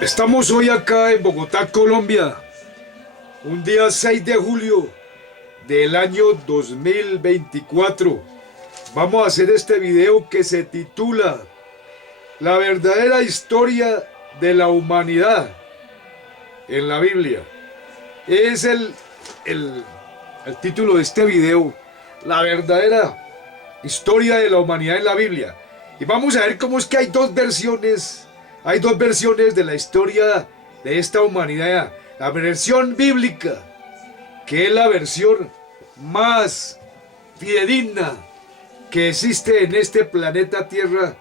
Estamos hoy acá en Bogotá, Colombia, un día 6 de julio del año 2024. Vamos a hacer este video que se titula La verdadera historia de la humanidad en la Biblia. Es el título de este video, La verdadera historia de la humanidad en la Biblia. Y vamos a ver cómo es que hay dos versiones de la historia de esta humanidad. La versión bíblica, que es la versión más fidedigna que existe en este planeta Tierra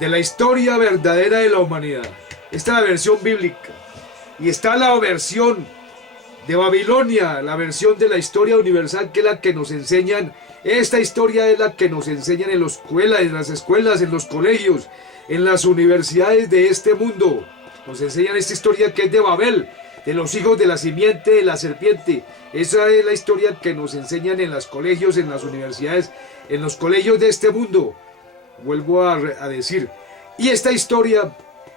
de la historia verdadera de la humanidad. Esta es la versión bíblica. Y está la versión de Babilonia, la versión de la historia universal, que es la que nos enseñan. Esta historia es la que nos enseñan en las escuelas, en los colegios, en las universidades de este mundo. Nos enseñan esta historia que es de Babel, de los hijos de la simiente de la serpiente. Esa es la historia que nos enseñan en los colegios, en las universidades, en los colegios de este mundo. Vuelvo a decir. Y esta historia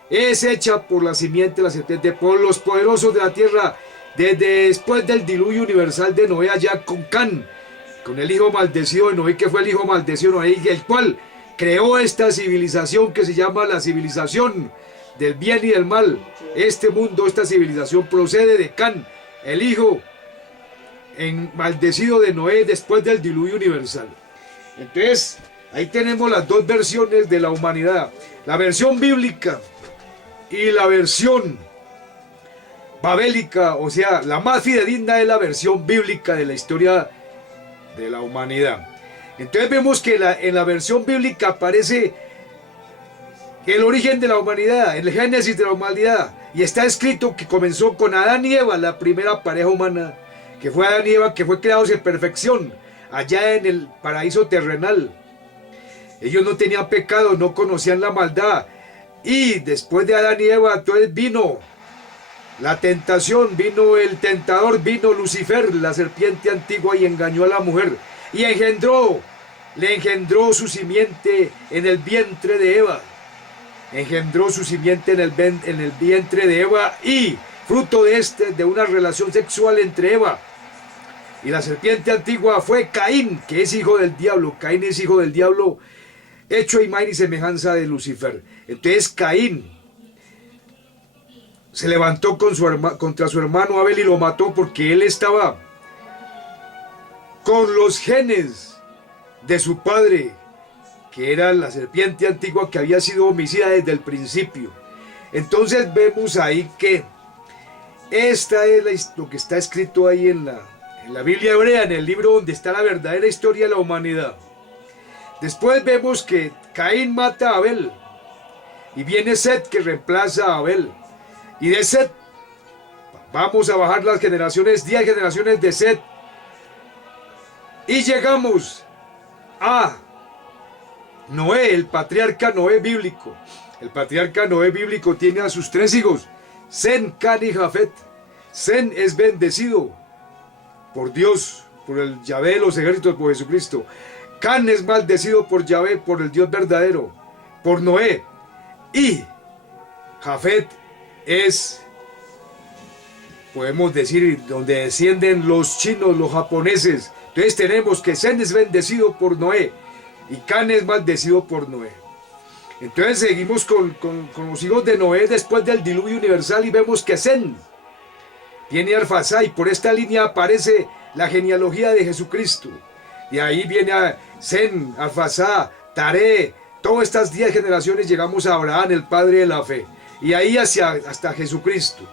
es hecha por la simiente de la serpiente, por los poderosos de la tierra, desde después del diluvio universal de Noé, allá con Can, con el hijo maldecido de Noé, que fue el hijo maldecido de Noé, el cual creó esta civilización que se llama la civilización del bien y del mal. Este mundo, esta civilización procede de Can, el hijo maldecido de Noé después del diluvio universal. Entonces, ahí tenemos las dos versiones de la humanidad, la versión bíblica y la versión babélica. O sea, la más fidedigna es la versión bíblica de la historia de la humanidad. Entonces vemos que en la versión bíblica aparece el origen de la humanidad, el génesis de la humanidad, y está escrito que comenzó con Adán y Eva, la primera pareja humana, que fue Adán y Eva, que fue creados en perfección allá en el paraíso terrenal. Ellos no tenían pecado, no conocían la maldad, y después de Adán y Eva entonces vino la tentación, vino el tentador, vino Lucifer, la serpiente antigua, y engañó a la mujer y le engendró su simiente en el vientre de Eva. Engendró su simiente en el vientre de Eva, y fruto de una relación sexual entre Eva y la serpiente antigua fue Caín, que es hijo del diablo. Caín es hijo del diablo, hecho a imagen y semejanza de Lucifer. Entonces Caín se levantó contra su hermano Abel y lo mató, porque él estaba con los genes de su padre, que era la serpiente antigua, que había sido homicida desde el principio. Entonces vemos ahí que esta es lo que está escrito ahí en la Biblia hebrea, en el libro donde está la verdadera historia de la humanidad. Después vemos que Caín mata a Abel, y viene Set, que reemplaza a Abel. Y de Set vamos a bajar las generaciones, 10 generaciones de Set, y llegamos a Noé, el patriarca Noé bíblico. El patriarca Noé bíblico tiene a sus 3 hijos, Sem, Can y Jafet. Sem es bendecido por Dios, por el Yahvé de los ejércitos, por Jesucristo. Can es maldecido por Yahvé, por el Dios verdadero, por Noé. Y Jafet es, podemos decir, donde descienden los chinos, los japoneses. Entonces tenemos que Sem es bendecido por Noé y Can es maldecido por Noé. Entonces seguimos con los hijos de Noé después del diluvio universal, y vemos que Sem tiene Arfasá, y por esta línea aparece la genealogía de Jesucristo. Y ahí viene a Sem, Arfasá, Taré, todas estas 10 generaciones llegamos a Abraham, el padre de la fe, y ahí hasta Jesucristo.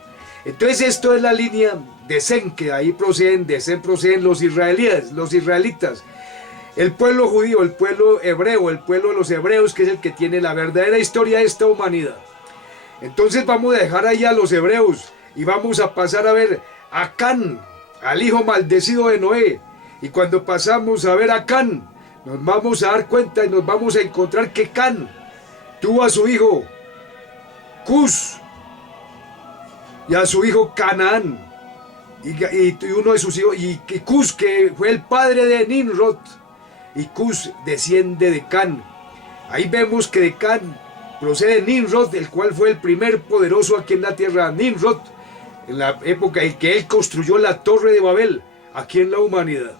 Entonces esto es la línea de Sem, que de Sem proceden los israelitas, el pueblo judío, el pueblo hebreo, el pueblo de los hebreos, que es el que tiene la verdadera historia de esta humanidad. Entonces vamos a dejar ahí a los hebreos y vamos a pasar a ver a Can, al hijo maldecido de Noé. Y cuando pasamos a ver a Can, nos vamos a dar cuenta y nos vamos a encontrar que Can tuvo a su hijo Cus y a su hijo Canaán, y uno de sus hijos, y Cus, que fue el padre de Nimrod, y Cus desciende de Can. Ahí vemos que de Can procede Nimrod, el cual fue el primer poderoso aquí en la tierra. Nimrod, en la época en que él construyó la Torre de Babel, aquí en la humanidad.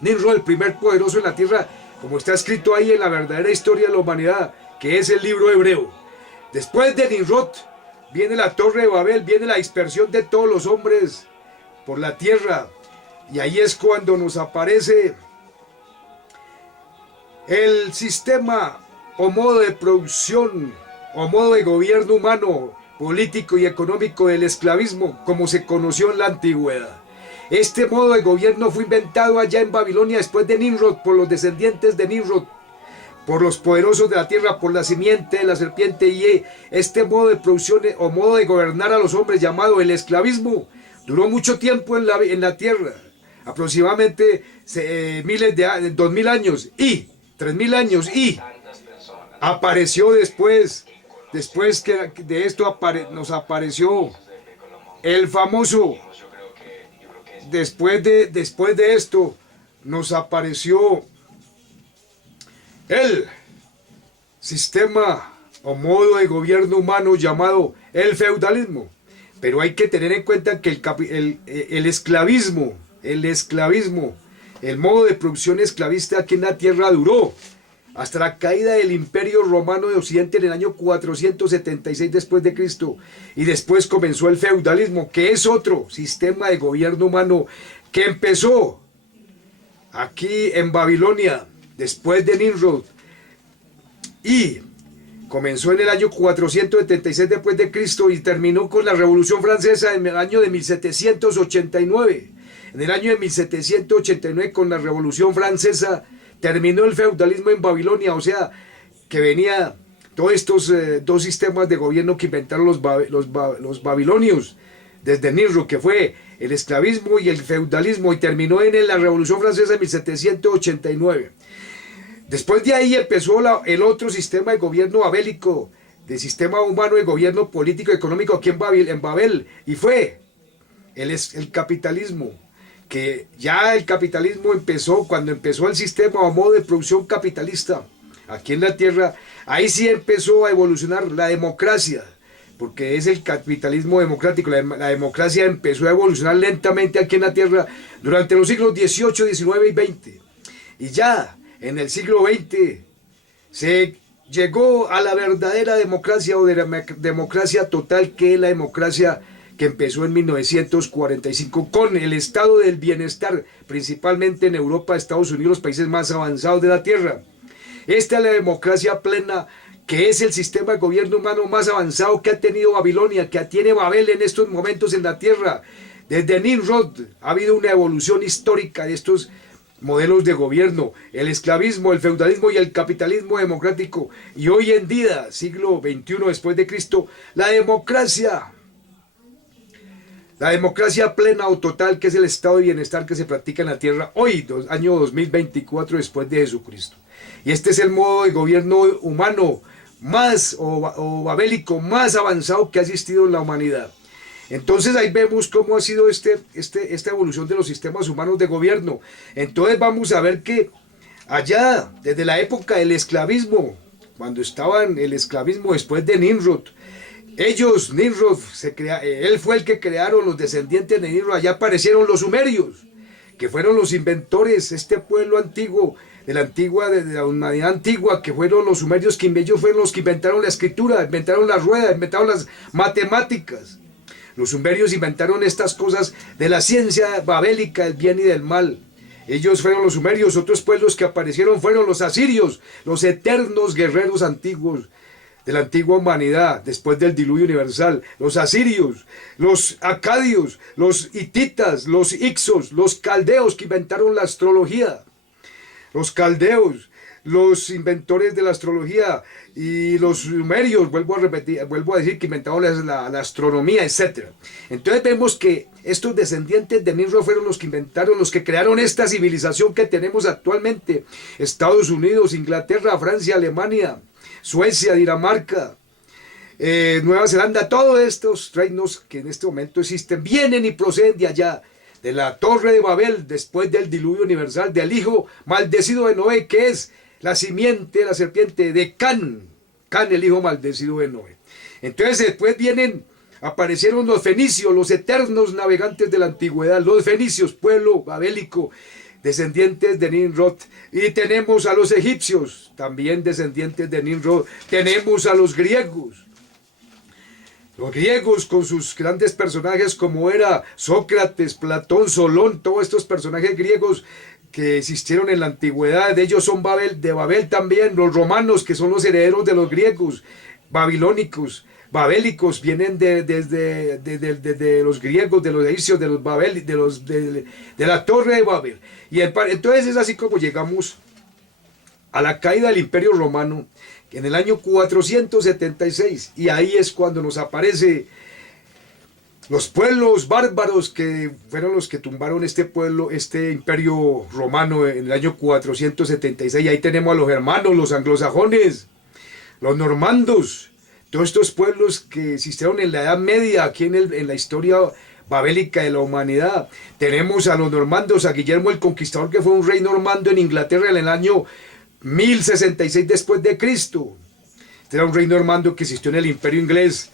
Nimrod, el primer poderoso en la tierra, como está escrito ahí en la verdadera historia de la humanidad, que es el libro hebreo. Después de Nimrod, viene la Torre de Babel, viene la dispersión de todos los hombres por la tierra. Y ahí es cuando nos aparece el sistema o modo de producción o modo de gobierno humano, político y económico del esclavismo, como se conoció en la antigüedad. Este modo de gobierno fue inventado allá en Babilonia después de Nimrod, por los descendientes de Nimrod, por los poderosos de la tierra, por la simiente de la serpiente. Y este modo de producción o modo de gobernar a los hombres, llamado el esclavismo, duró mucho tiempo en la tierra, aproximadamente 2000 años y 3000 años, y apareció después que de esto nos apareció el famoso, después de esto nos apareció el sistema o modo de gobierno humano llamado el feudalismo. Pero hay que tener en cuenta que el esclavismo, el modo de producción esclavista aquí en la tierra duró hasta la caída del Imperio Romano de Occidente en el año 476 después de Cristo. Y después comenzó el feudalismo, que es otro sistema de gobierno humano que empezó aquí en Babilonia, después de Nimrod, y comenzó en el año 476 después de Cristo y terminó con la Revolución Francesa en el año de 1789. En el año de 1789, con la Revolución Francesa, terminó el feudalismo en Babilonia. O sea, que venía todos estos dos sistemas de gobierno que inventaron los babilonios, desde Nimrod, que fue el esclavismo y el feudalismo, y terminó en la Revolución Francesa en 1789. Después de ahí empezó el otro sistema de gobierno babélico, de sistema humano de gobierno político y económico aquí en Babel, y fue el capitalismo, que ya el capitalismo empezó, cuando empezó el sistema o modo de producción capitalista aquí en la tierra, ahí sí empezó a evolucionar la democracia, porque es el capitalismo democrático. La democracia empezó a evolucionar lentamente aquí en la tierra durante los siglos XVIII, XIX y XX, y ya en el siglo XX se llegó a la verdadera democracia, o de la democracia total, que es la democracia que empezó en 1945 con el estado del bienestar, principalmente en Europa, Estados Unidos, los países más avanzados de la tierra. Esta es la democracia plena, que es el sistema de gobierno humano más avanzado que ha tenido Babilonia, que tiene Babel en estos momentos en la tierra. Desde Nimrod ha habido una evolución histórica de estos modelos de gobierno: el esclavismo, el feudalismo y el capitalismo democrático. Y hoy en día, siglo XXI después de Cristo, la democracia plena o total, que es el estado de bienestar que se practica en la tierra hoy, año 2024 después de Jesucristo. Y este es el modo de gobierno humano más o babélico más avanzado que ha existido en la humanidad. Entonces ahí vemos cómo ha sido esta evolución de los sistemas humanos de gobierno. Entonces vamos a ver que allá, desde la época del esclavismo, cuando estaba en el esclavismo después de Nimrod, Nimrod, él fue el que crearon, los descendientes de Nimrod. Allá aparecieron los sumerios, que fueron los inventores, este pueblo antiguo, de la humanidad antigua, que fueron los sumerios, que ellos fueron los que inventaron la escritura, inventaron la rueda, inventaron las matemáticas. Los sumerios inventaron estas cosas de la ciencia babélica, del bien y del mal. Ellos fueron los sumerios. Otros pueblos que aparecieron fueron los asirios, los eternos guerreros antiguos de la antigua humanidad, después del diluvio universal. Los asirios, los acadios, los hititas, los ixos, los caldeos, que inventaron la astrología. Los caldeos, los inventores de la astrología, y los sumerios, vuelvo a decir, que inventaron la astronomía, etc. Entonces vemos que estos descendientes de Nimrod fueron los que inventaron, los que crearon esta civilización que tenemos actualmente. Estados Unidos, Inglaterra, Francia, Alemania, Suecia, Dinamarca, Nueva Zelanda, todos estos reinos que en este momento existen, vienen y proceden de allá, de la Torre de Babel, después del diluvio universal, del hijo maldecido de Noé, que es la simiente de la serpiente de Can, Can, el hijo maldecido de Noé. Entonces después aparecieron los fenicios, los eternos navegantes de la antigüedad, los fenicios, pueblo babélico, descendientes de Nimrod, y tenemos a los egipcios, también descendientes de Nimrod, tenemos a los griegos con sus grandes personajes como era Sócrates, Platón, Solón, todos estos personajes griegos que existieron en la antigüedad, de ellos son de Babel también, los romanos que son los herederos de los griegos, babilónicos, babélicos, vienen de los griegos, de los egipcios, de los de la torre de Babel. Y entonces es así como llegamos a la caída del Imperio Romano en el año 476, y ahí es cuando nos aparece los pueblos bárbaros que fueron los que tumbaron este imperio romano en el año 476. Y ahí tenemos a los germanos, los anglosajones, los normandos, todos estos pueblos que existieron en la Edad Media, aquí en la historia babélica de la humanidad. Tenemos a los normandos, a Guillermo el Conquistador, que fue un rey normando en Inglaterra en el año 1066 después de Cristo. Este era un rey normando que existió en el Imperio Inglés.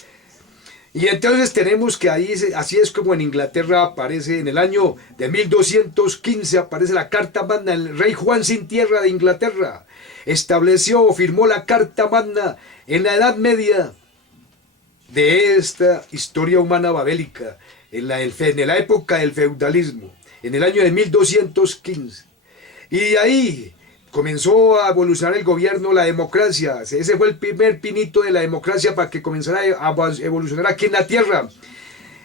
Y entonces tenemos que así es como en Inglaterra aparece, en el año de 1215 aparece la Carta Magna. El rey Juan sin Tierra de Inglaterra estableció o firmó la Carta Magna en la Edad Media de esta historia humana babélica, en la época del feudalismo, en el año de 1215. Y de ahí comenzó a evolucionar el gobierno, la democracia. Ese fue el primer pinito de la democracia para que comenzara a evolucionar aquí en la tierra.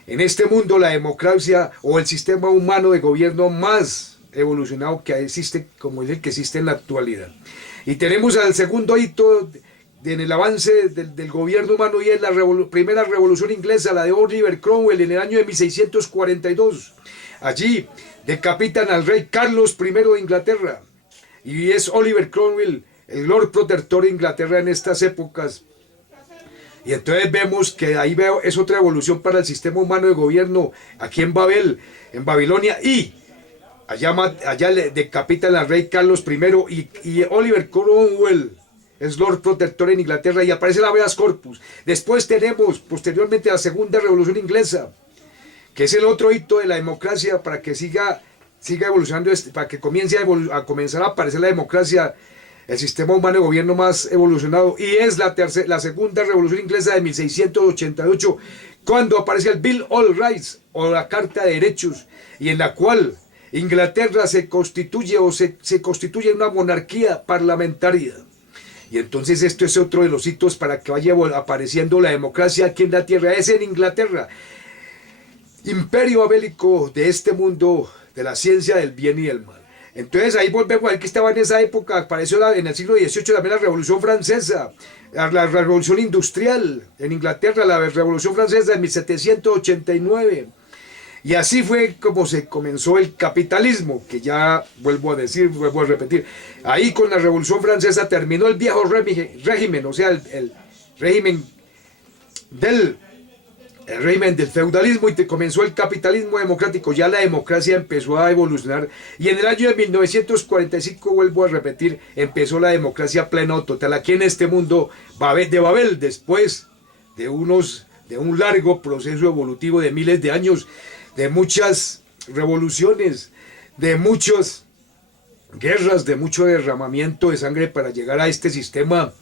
En este mundo la democracia o el sistema humano de gobierno más evolucionado que existe, como es el que existe en la actualidad. Y tenemos al segundo hito en el avance del gobierno humano, y es la primera revolución inglesa, la de Oliver Cromwell, en el año de 1642. Allí decapitan al rey Carlos I de Inglaterra. Y es Oliver Cromwell, el Lord Protector de Inglaterra en estas épocas. Y entonces vemos que ahí es otra evolución para el sistema humano de gobierno aquí en Babel, en Babilonia. Y allá le decapitan al rey Carlos I, y Oliver Cromwell es Lord Protector en Inglaterra, y aparece la habeas corpus. Después tenemos posteriormente la segunda revolución inglesa, que es el otro hito de la democracia para que siga evolucionando, para que comience a comenzar a aparecer la democracia, el sistema humano de gobierno más evolucionado. Y es la segunda revolución inglesa de 1688, cuando aparece el Bill of Rights, o la Carta de Derechos, y en la cual Inglaterra se constituye en una monarquía parlamentaria. Y entonces esto es otro de los hitos para que vaya apareciendo la democracia aquí en la tierra. Es en Inglaterra, imperio babélico de este mundo, de la ciencia del bien y del mal. Entonces ahí volvemos a ver que estaba en esa época, apareció en el siglo XVIII también la Revolución Francesa, la Revolución Industrial en Inglaterra, la Revolución Francesa de 1789. Y así fue como se comenzó el capitalismo, que ya vuelvo a repetir. Ahí con la Revolución Francesa terminó el viejo régimen, o sea, el régimen del feudalismo, y comenzó el capitalismo democrático. Ya la democracia empezó a evolucionar, y en el año de 1945, vuelvo a repetir, empezó la democracia plena o total aquí en este mundo de Babel, después de un largo proceso evolutivo de miles de años, de muchas revoluciones, de muchas guerras, de mucho derramamiento de sangre para llegar a este sistema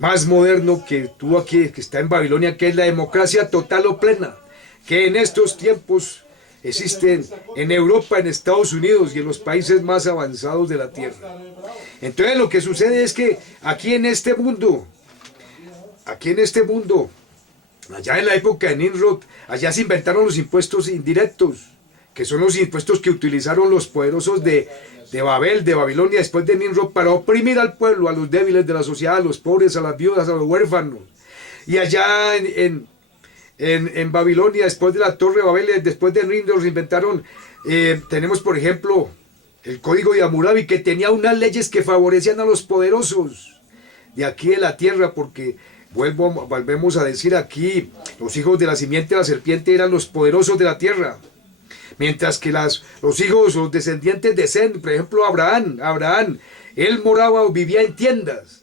más moderno que tuvo aquí, que está en Babilonia, que es la democracia total o plena, que en estos tiempos existen en Europa, en Estados Unidos y en los países más avanzados de la tierra. Entonces lo que sucede es que aquí en este mundo, allá en la época de Nimrod, allá se inventaron los impuestos indirectos, que son los impuestos que utilizaron los poderosos de Babel, de Babilonia, después de Nimrod, para oprimir al pueblo, a los débiles de la sociedad, a los pobres, a las viudas, a los huérfanos. Y allá en Babilonia, después de la Torre de Babel, después de Nimrod, se inventaron, tenemos por ejemplo el Código de Hammurabi, que tenía unas leyes que favorecían a los poderosos de aquí de la tierra, porque volvemos a decir aquí, los hijos de la simiente de la serpiente eran los poderosos de la tierra, mientras que los hijos, los descendientes de Sem, por ejemplo Abraham, él moraba o vivía en tiendas,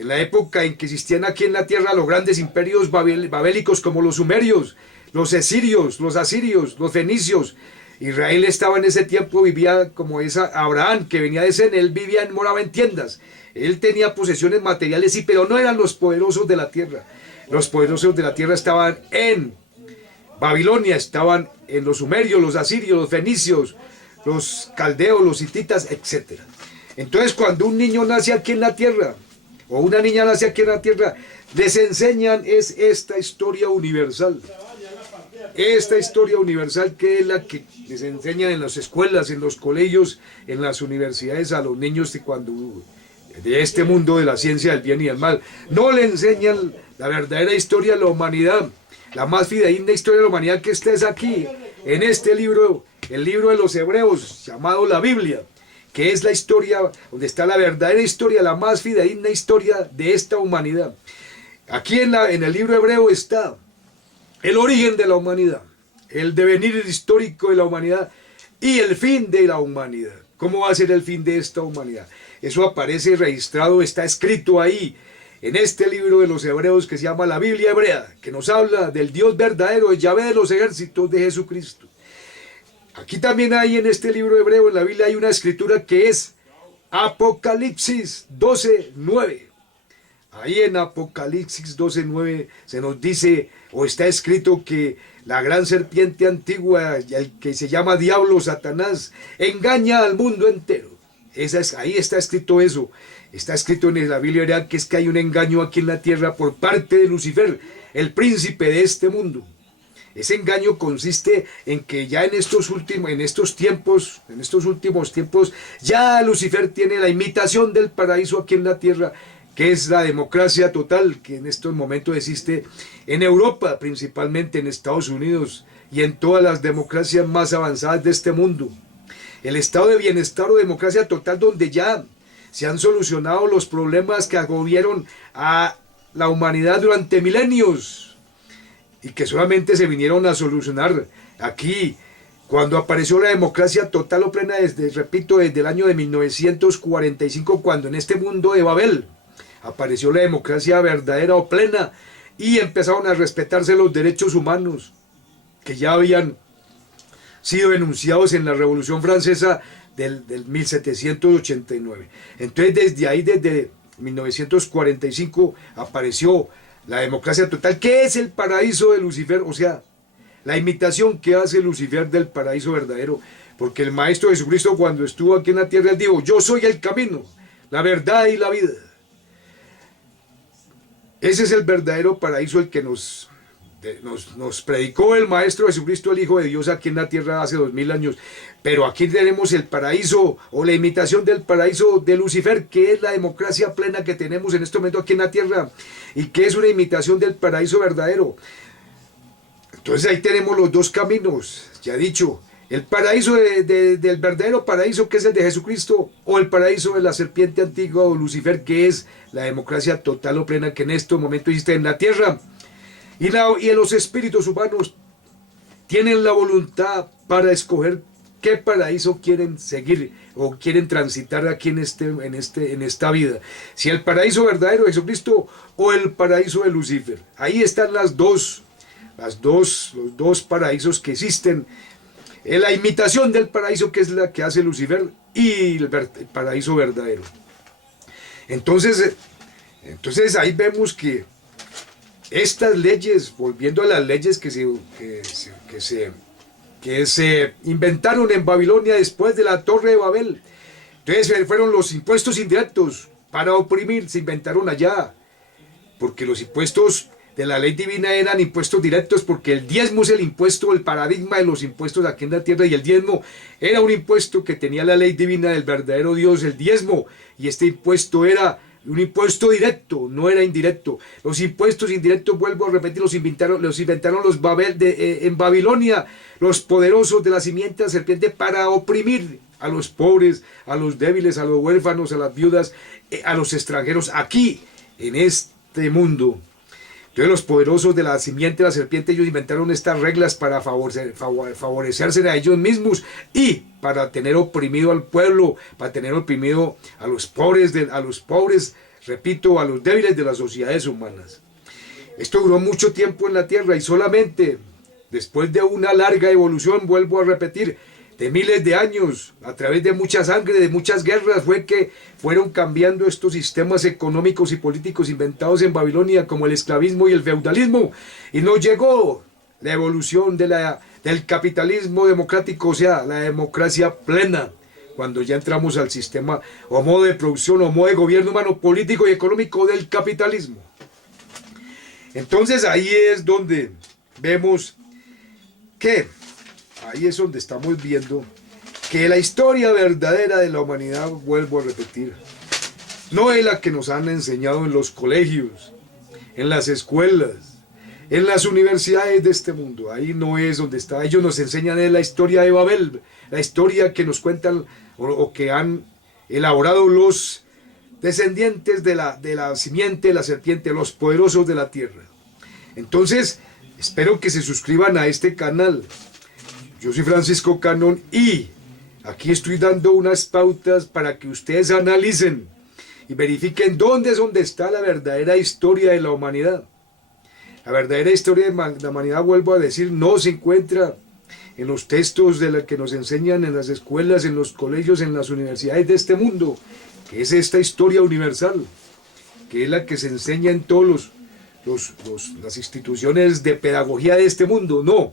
en la época en que existían aquí en la tierra los grandes imperios babélicos como los sumerios, los esirios, los asirios, los fenicios. Israel estaba en ese tiempo, vivía como esa Abraham, que venía de Sen, él vivía, moraba en tiendas. Él tenía posesiones materiales, sí, pero no eran los poderosos de la tierra. Los poderosos de la tierra estaban en Babilonia, estaban en los sumerios, los asirios, los fenicios, los caldeos, los hititas, etc. Entonces, cuando un niño nace aquí en la tierra, o una niña nace aquí en la tierra, les enseñan es esta historia universal. Esta historia universal que es la que les enseñan en las escuelas, en los colegios, en las universidades a los niños de este mundo de la ciencia del bien y del mal. No le enseñan la verdadera historia de la humanidad, la más fidedigna historia de la humanidad que está es aquí, en este libro, el libro de los Hebreos, llamado la Biblia, que es la historia, donde está la verdadera historia, la más fidedigna historia de esta humanidad. Aquí en el libro hebreo está el origen de la humanidad, el devenir histórico de la humanidad y el fin de la humanidad. ¿Cómo va a ser el fin de esta humanidad? Eso aparece registrado, está escrito ahí, en este libro de los Hebreos que se llama la Biblia hebrea, que nos habla del Dios verdadero, el Yahvé de los ejércitos de Jesucristo. Aquí también hay en este libro hebreo, en la Biblia hay una escritura que es Apocalipsis 12:9. Ahí en Apocalipsis 12:9 se nos dice, o está escrito que la gran serpiente antigua, el que se llama Diablo, Satanás, engaña al mundo entero. Ahí está escrito eso. Está escrito en la Biblia hebrea que es que hay un engaño aquí en la tierra por parte de Lucifer, el príncipe de este mundo. Ese engaño consiste en que ya en estos últimos tiempos, ya Lucifer tiene la imitación del paraíso aquí en la tierra, que es la democracia total, que en estos momentos existe en Europa, principalmente en Estados Unidos y en todas las democracias más avanzadas de este mundo. El estado de bienestar o democracia total, donde ya se han solucionado los problemas que agobieron a la humanidad durante milenios y que solamente se vinieron a solucionar aquí cuando apareció la democracia total o plena, desde el año de 1945, cuando en este mundo de Babel apareció la democracia verdadera o plena y empezaron a respetarse los derechos humanos que ya habían sido enunciados en la Revolución Francesa del 1789. Entonces desde 1945 apareció la democracia total, que es el paraíso de Lucifer, o sea, la imitación que hace Lucifer del paraíso verdadero, porque el Maestro Jesucristo, cuando estuvo aquí en la tierra, él dijo: yo soy el camino, la verdad y la vida. Ese es el verdadero paraíso, el que nos predicó el Maestro Jesucristo, el Hijo de Dios, aquí en la tierra hace 2000 años. Pero aquí tenemos el paraíso, o la imitación del paraíso de Lucifer, que es la democracia plena que tenemos en este momento aquí en la tierra, y que es una imitación del paraíso verdadero. Entonces ahí tenemos los dos caminos, ya he dicho, el paraíso del verdadero paraíso, que es el de Jesucristo, o el paraíso de la serpiente antigua o Lucifer, que es la democracia total o plena que en este momento existe en la tierra. Y en los espíritus humanos tienen la voluntad para escoger qué paraíso quieren seguir o quieren transitar aquí en esta vida. Si el paraíso verdadero de Jesucristo o el paraíso de Lucifer. Ahí están los dos paraísos que existen. La imitación del paraíso, que es la que hace Lucifer, y el paraíso verdadero. Entonces ahí vemos que estas leyes, volviendo a las leyes que se inventaron en Babilonia después de la Torre de Babel, entonces fueron los impuestos indirectos para oprimir, se inventaron allá, porque los impuestos de la ley divina eran impuestos directos, porque el diezmo es el impuesto, el paradigma de los impuestos aquí en la tierra, y el diezmo era un impuesto que tenía la ley divina del verdadero Dios, el diezmo, y este impuesto era un impuesto directo, no era indirecto. Los impuestos indirectos, vuelvo a repetir, los inventaron en Babilonia, los poderosos de la simiente de la serpiente, para oprimir a los pobres, a los débiles, a los huérfanos, a las viudas, a los extranjeros, aquí, en este mundo. Entonces los poderosos de la simiente de la serpiente, ellos inventaron estas reglas para favorecerse a ellos mismos y para tener oprimido al pueblo, para tener oprimido a los pobres, repito, a los débiles de las sociedades humanas. Esto duró mucho tiempo en la Tierra y solamente después de una larga evolución, vuelvo a repetir, de miles de años, a través de mucha sangre, de muchas guerras, fue que fueron cambiando estos sistemas económicos y políticos inventados en Babilonia, como el esclavismo y el feudalismo, y nos llegó la evolución del capitalismo democrático, o sea, la democracia plena, cuando ya entramos al sistema o modo de producción o modo de gobierno humano, político y económico del capitalismo. Entonces ahí es donde vemos que, ahí es donde estamos viendo que la historia verdadera de la humanidad, vuelvo a repetir, no es la que nos han enseñado en los colegios, en las escuelas, en las universidades de este mundo. Ahí no es donde está. Ellos nos enseñan es la historia de Babel, la historia que nos cuentan o que han elaborado los descendientes de la simiente de la serpiente, los poderosos de la tierra. Entonces, espero que se suscriban a este canal. Yo soy Francisco Cannon y aquí estoy dando unas pautas para que ustedes analicen y verifiquen dónde está la verdadera historia de la humanidad. La verdadera historia de la humanidad, vuelvo a decir, no se encuentra en los textos de la que nos enseñan en las escuelas, en los colegios, en las universidades de este mundo, que es esta historia universal, que es la que se enseña en todas las instituciones de pedagogía de este mundo. No,